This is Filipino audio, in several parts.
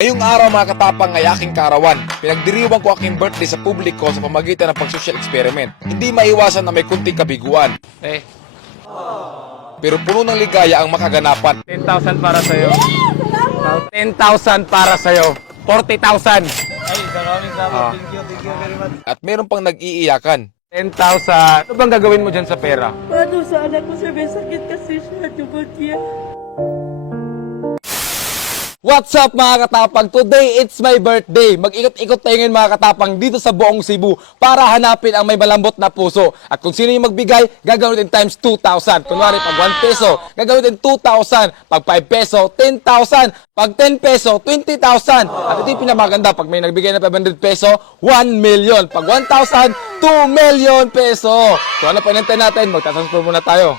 Ngayong araw mga katapang ay aking karawan. Pinagdiriwang ko aking birthday sa publiko sa pamagitan ng pag-social experiment. Hindi maiwasan na may kunting kabiguan. Pero puno ng ligaya ang makaganapan. 10,000 para sa'yo. 10,000 para sa'yo. 40,000. Ay, maraming salamat. Thank you very much. At meron pang nag-iiyakan. 10,000. Ano bang gagawin mo dyan sa pera? Paano sa anak ko siya may sakit kasi siya pneumonia? What's up mga katapang? Today, it's my birthday. Mag-ikot-ikot tayo ngayon mga katapang dito sa buong Cebu para hanapin ang may malambot na puso. At kung sino yung magbigay, gagawin times 2,000. Kunwari, pag 1 peso, gagawin 2,000. Pag 5 peso, 10,000. Pag 10 peso, 20,000. At ito yung pinamaganda. Pag may nagbigay na 500 peso, 1 million. Pag 1,000, 2 million peso. So ano pa inantay natin? Magtatransfer muna tayo.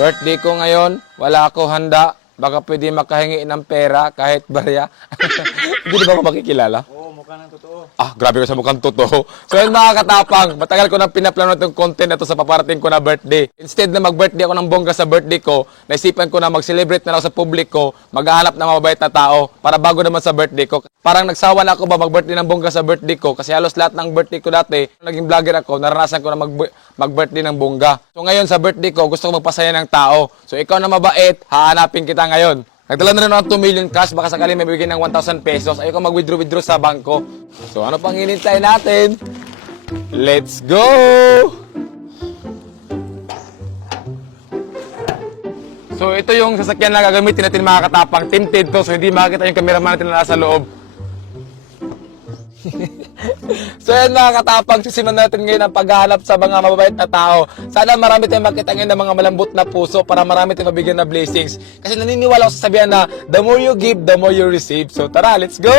Birthday ko ngayon, wala ako handa. Baka pwede makahingi ng pera kahit barya. Hindi ba ako makikilala? Oo, mukha ng totoo. Ah, grabe ko sa mukhang totoo. So yun mga katapang, matagal ko nang pinaplano itong content na to sa paparating ko na birthday. Instead na mag-birthday ako ng bongga sa birthday ko, naisipan ko na mag-celebrate na lang sa publiko, maghahanap ng mababait na tao para bago naman sa birthday ko. Parang nagsawa na ako ba mag-birthday ng bongga sa birthday ko kasi halos lahat ng birthday ko dati, naging vlogger ako, naranasan ko na mag-birthday ng bongga. So ngayon sa birthday ko, gusto ko magpasaya ng tao. So ikaw na mabait, hahanapin kita ngayon. Nagdala na rin ako ng 2 million cash, baka sakaling may bibigyan ng 1,000 pesos. Ayoko mag-withdraw sa bangko. So ano pang hinintay natin? Let's go! So ito yung sasakyan na gagamitin natin mga katapang. Tinted to, so hindi makakita yung cameraman natin na nasa loob. So yan mga katapang, sisimulan natin ngayon ang paghahanap sa mga mababait na tao. Sana marami tayong makita ngayon ng mga malambot na puso para marami tayong mabigyan na blessings. Kasi naniniwala ako sa sabihan na the more you give, the more you receive. So tara, let's go!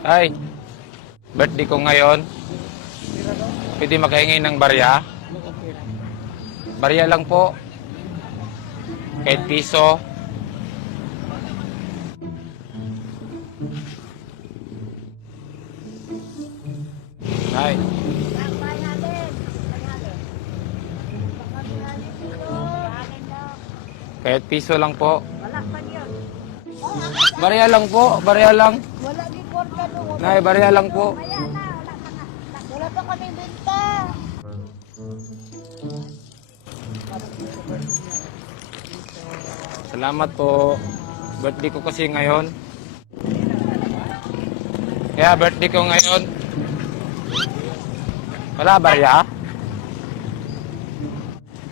Ay, birthday ko ngayon. Pwede makahingi ng barya? Barya lang po. Kahit piso. Ay. Kahit piso lang po. Barya lang po, barya lang. Wala di korda doon. Nay, barya lang po. Wala pa kami benta. Salamat po. Birthday ko kasi ngayon. Kaya birthday ko ngayon. Wala barya?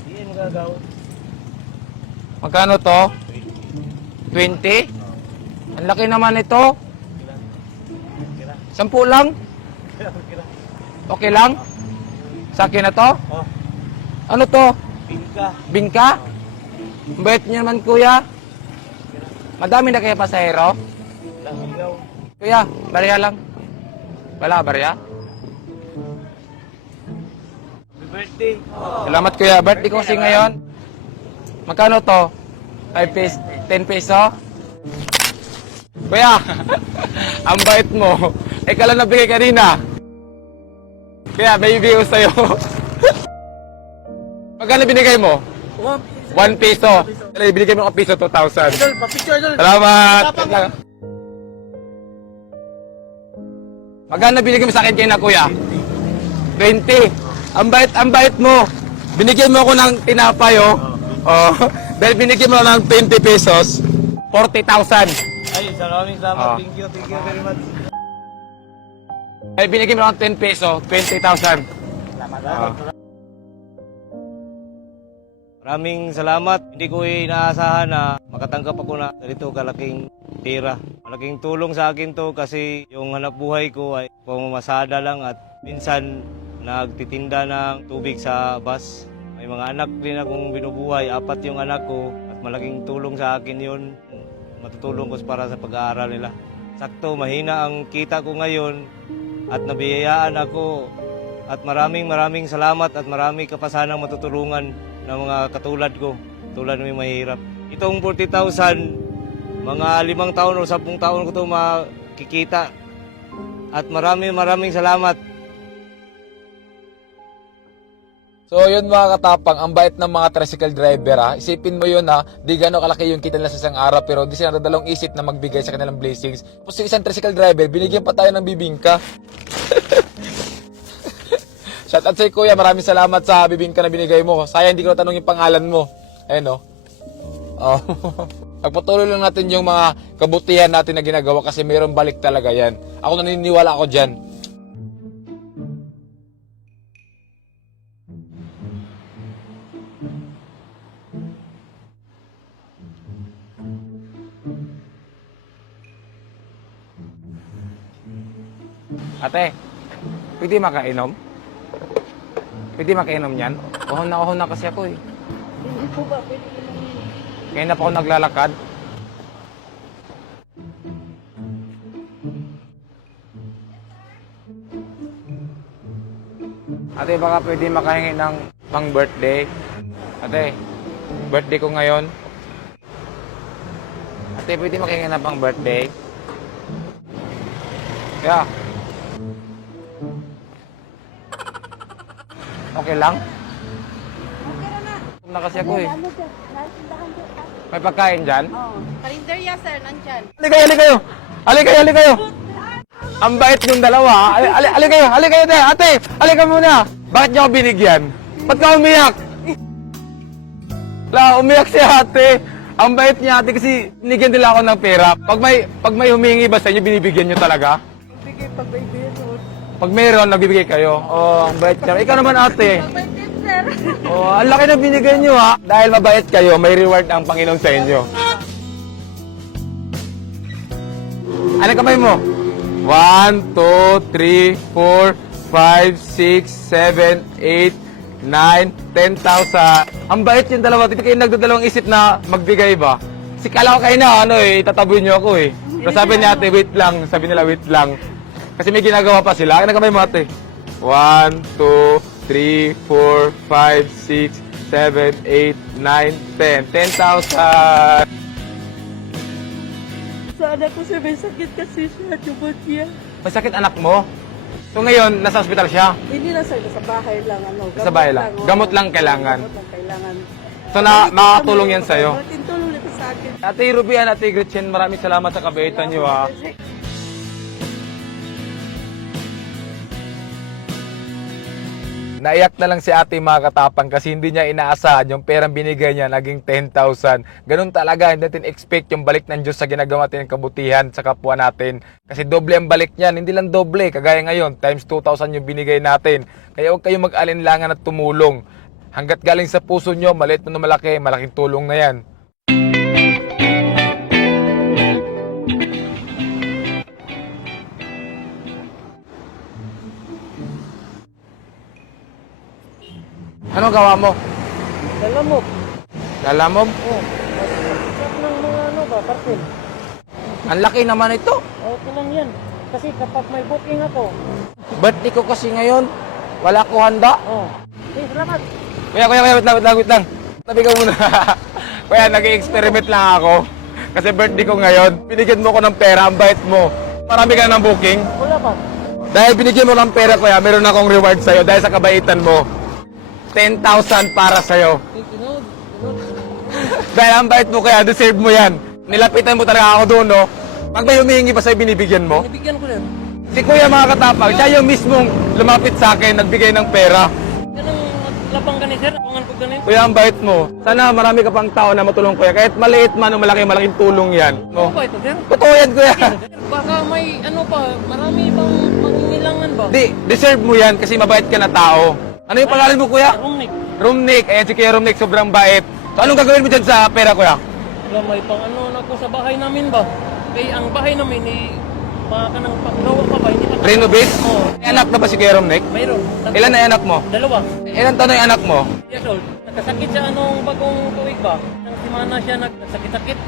Hindi mo gagawin. Magkano to? 20? Ang laki naman ito. 10 lang? Okay lang? Sa akin na to? Oh, Ano to? bingka. Bingka? Ang bait niyo naman kuya. Madami na kaya pasahero? Langigaw. Kuya, barya lang. Wala barya? Happy birthday. Salamat kuya. Birthday ko kasi ngayon. Magkano to? 5 pesos? 10 peso? Kuya, ang bait mo. Ikaw lang nabigay kanina. Kaya may ibigay ko sa'yo. Magkano binigay mo? 1 peso. Binigay mo 1 peso, 2,000. Idol, papicture idol. Salamat. Magkano binigay mo sa akin kayo na kuya? 20. Ang bait mo. Binigyan mo ako ng tinapay, oh. Oh. Dahil binigyan mo ng 20 pesos, 40,000. Ay, maraming salamat. Ah. Thank you very much. Dahil binigyan mo ng 10 peso, 20,000. Maraming salamat. Hindi ko inaasahan na makatanggap ako na ganito kalaking tira. Malaking tulong sa akin to kasi yung hanap buhay ko ay pamamasada lang at minsan nagtitinda ng tubig sa bus. May mga anak din akong binubuhay, 4 yung anak ko at malaking tulong sa akin yun. Matutulong ko para sa pag-aaral nila. Sakto, mahina ang kita ko ngayon at nabiyayaan ako at maraming salamat at marami ka pa sanang matutulungan ng mga katulad ko, tulad ng may mahirap. itong 40,000, mga 5 taon o 10 taon ko ito makikita. At maraming salamat. So yun mga katapang, ang bait ng mga tricycle driver ha. Isipin mo yun ha, di gano'ng kalaki yung kita nila sa isang araw pero di sila nadalawang isip na magbigay sa kanilang blessings. Tapos yung isang tricycle driver, binigyan pa tayo ng bibingka. Shout out sa kuya, maraming salamat sa bibingka na binigay mo. Sayang hindi ko natanong yung pangalan mo. Ayun o. Oh. Pagpatuloy lang natin yung mga kabutihan natin na ginagawa kasi mayroong balik talaga yan. Ako naniniwala ako dyan. Ate, pwede makainom? Pwede makainom yan? Uhon na kasi ako eh. Hindi po ba pwede naman? Kaya na pa ako naglalakad. Ate, baka pwede makahingi ng pang birthday. Ate, birthday ko ngayon. Ate, pwede makahingi ng pang birthday. Kaya, okay lang? Na kasi ako eh. May pagkain dyan? Karinderya, sir, nandyan. Ali kayo. Ang bait yung dalawa. Ali kayo, ate. Ali ka muna. Bakit niyo ako binigyan? Ba't ka umiyak? Umiyak si ate. Ang bait niya ate kasi binigyan nila ako ng pera. Pag may humingi ba sa inyo, binibigyan niyo talaga? Bigay pag may meron. Pag meron, nagbibigay kayo. Oh, ang bait niya. Ikaw naman ate. May tip, sir. Oh, ang laki na binigay niyo ha. Dahil mabait kayo, may reward ang Panginoon sa inyo. Ano kamay mo? 1, 2, 3, 4, 5, 6, 7, 8, 9, 10,000. Ang bait yung dalawa. Hindi kayo nagdadalawang isip na magbigay ba? Si kala ko kayo na, itataboy niyo ako eh. Pero sabi ni ate, wait lang. Sabi nila, wait lang. Kasi may ginagawa pa sila. Ano kamay mo ate? 1, 2, 3, 4, 5, 6, 7, 8, 9, 10. 10,000. Sa anak ko siya may sakit kasi siya, pneumonia. May sakit anak mo? So ngayon, nasa ospital siya? Hindi na sir, sa bahay lang. Sa bahay lang. Gamot lang kailangan. Gamot lang kailangan. So makakatulong yan sa'yo? Tulong nito sa akin. Ate Rubian, Ate Gretchen, maraming salamat sa kabaitan niyo ha. Naiyak na lang si ate mga katapang kasi hindi niya inaasahan yung perang binigay niya naging 10,000. Ganun talaga, hindi natin expect yung balik ng Diyos sa ginagawa natin ng kabutihan sa kapwa natin. Kasi doble ang balik niyan, hindi lang doble, kagaya ngayon, times 2,000 yung binigay natin. Kaya huwag kayong mag-alinlangan at tumulong. Hanggat galing sa puso nyo, maliit mo na malaki, malaking tulong na yan. Anong gawa mo? Dalamok. Lalamog? Oh. Sarap ng mga parcel. Ang laki naman ito. Okay lang yan. Kasi kapag may booking ako. Birthday ko kasi ngayon. Wala ko handa. Oh. Okay, salamat. Kuya, wait lang. Tabi ka muna. Kuya, nag-experiment lang ako. Kasi birthday ko ngayon. Binigyan mo ko ng pera, ang bait mo. Marami ka ng booking. Wala pa. Dahil binigyan mo ng pera, kuya, meron akong reward sa'yo dahil sa kabaitan mo. 10,000 para sa'yo. Dahil ang bait mo kaya, deserve mo yan. Nilapitan mo talaga ako doon, no? Pag may humihingi pa sa'yo, binibigyan mo. Ibigyan ko rin. Si kuya mga katapang, siya yung mismong lumapit sa akin, nagbigay ng pera. Yan ang labang ganit, sir. Abangan ko ganit. Kuya, ang bait mo. Sana marami ka pang tao na matulong kuya. Kahit maliit man o malaking tulong yan. No? Ano ba ito, sir? Totoo yan, kuya. Sir, baka may marami bang mangingilangan ba? Di, deserve mo yan kasi mabait ka na tao. Ano yung pangalan mo, kuya? Rumnik. Rumnik. Ayan si Kuya Rumnik, sobrang bait. So, anong gagawin mo dyan sa pera, kuya? Wala may pang na ko sa bahay namin ba? Kaya ang bahay namin baka ka nang paggawa pa ba? Hindi pa. Renovate? Oo. May anak na ba si Kuya Rumnik? Mayroon. Ilan na yung anak mo? Dalawa. Ilan taon na yung anak mo? Years old. Nagkasakit siya bagong tuwig ba? Nang simana siya nagsakit-sakit.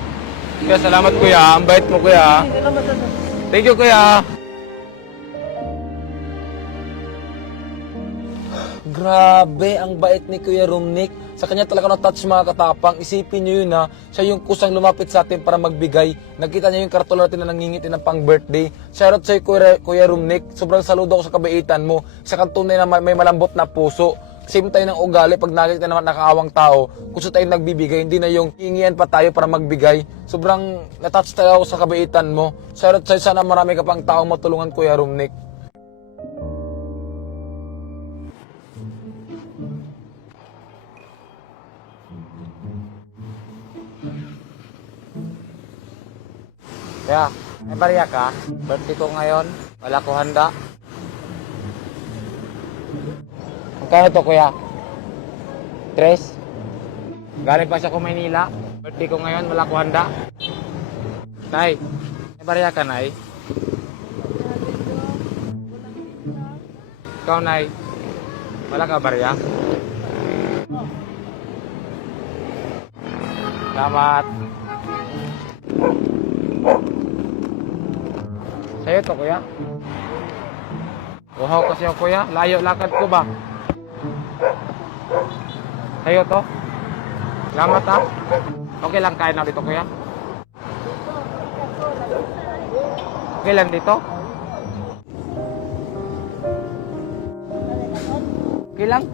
Kuya, salamat kuya. Ang bait mo, kuya. Salamat sa Thank you, kuya. Grabe, ang bait ni Kuya Rumnik. Sa kanya talaga na-touch mga katapang. Isipin nyo yun ha. Siya yung kusang lumapit sa atin para magbigay. Nakita niya yung karton natin na nangingiti ng pang birthday. Shoutout sa'yo Kuya Rumnik. Sobrang saludo ako sa kabaitan mo. Isa kang tunay na may malambot na puso. Same tayo ng ugali pag nakikita naman nakaawang tao. Gusto tayong nagbibigay. Hindi na yung hingian pa tayo para magbigay. Sobrang na-touch tayo ako sa kabaitan mo. Shoutout sa'yo. Sana marami ka pang taong matulungan Kuya Rumnik. Kaya, may barya ka? Birthday ko ngayon. Wala ko handa. Magkano to, kuya? 3? Galing pa siya ko Maynila. Birthday ko ngayon, wala ko handa. Nay, may barya ka, Nay? Ikaw, Nay? Wala ka barya? Salamat. Sa'yo to, kuya. Uhaw kasi ako, kuya. Layo lakad ko ba? Sa'yo to. Salamat, ha. Okay lang kain na dito, kuya. Okay lang dito. Okay lang.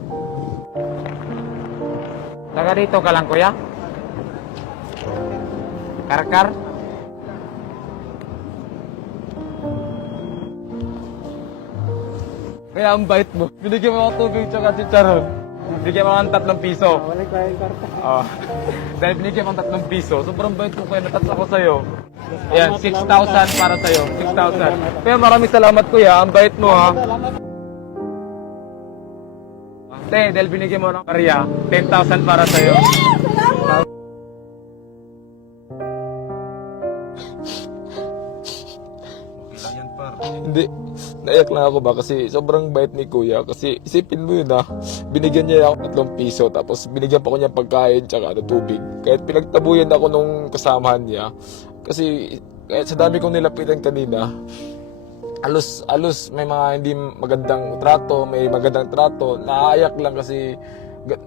Taga dito ka lang, kuya. Karkar. Kaya ang bait mo. Binigyan mo ako tubig tsaka chicharon. Binigyan mo ako ng 3 piso. Wala ko yung karta. Oh. Dahil binigyan mo ng 3 piso, sobrang bait mo kaya natats ako sa'yo. Yan, 6,000 para sa'yo. 6,000. Kaya maraming salamat kuya, ang bait mo ha. Te, dahil binigyan mo ng karya, 10,000 para sa'yo. Hindi, naiyak lang ako ba kasi sobrang bait ni kuya. Kasi isipin mo yun binigyan niya ako 3 piso tapos binigyan pa ko niya pagkain tsaka tubig. Kahit pinagtabuyan ako nung kasamahan niya. Kasi kahit sa dami kong nilapitan kanina, alos may mga hindi magandang trato, may magandang trato. Naaayak lang kasi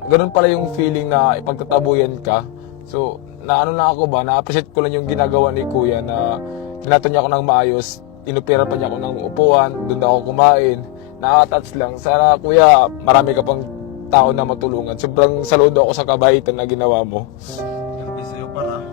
ganun pala yung feeling na ipagtatabuyan ka. So, naano lang ako ba, na-appreciate ko lang yung ginagawa ni kuya na tinato niya ako ng maayos. Inupira pa niya ako ng upuan, doon ako kumain. Nakaka-touch lang. Sana kuya, marami ka pang tao na matulungan. Sobrang saludo ako sa kabaitan na ginawa mo. Sa'yo para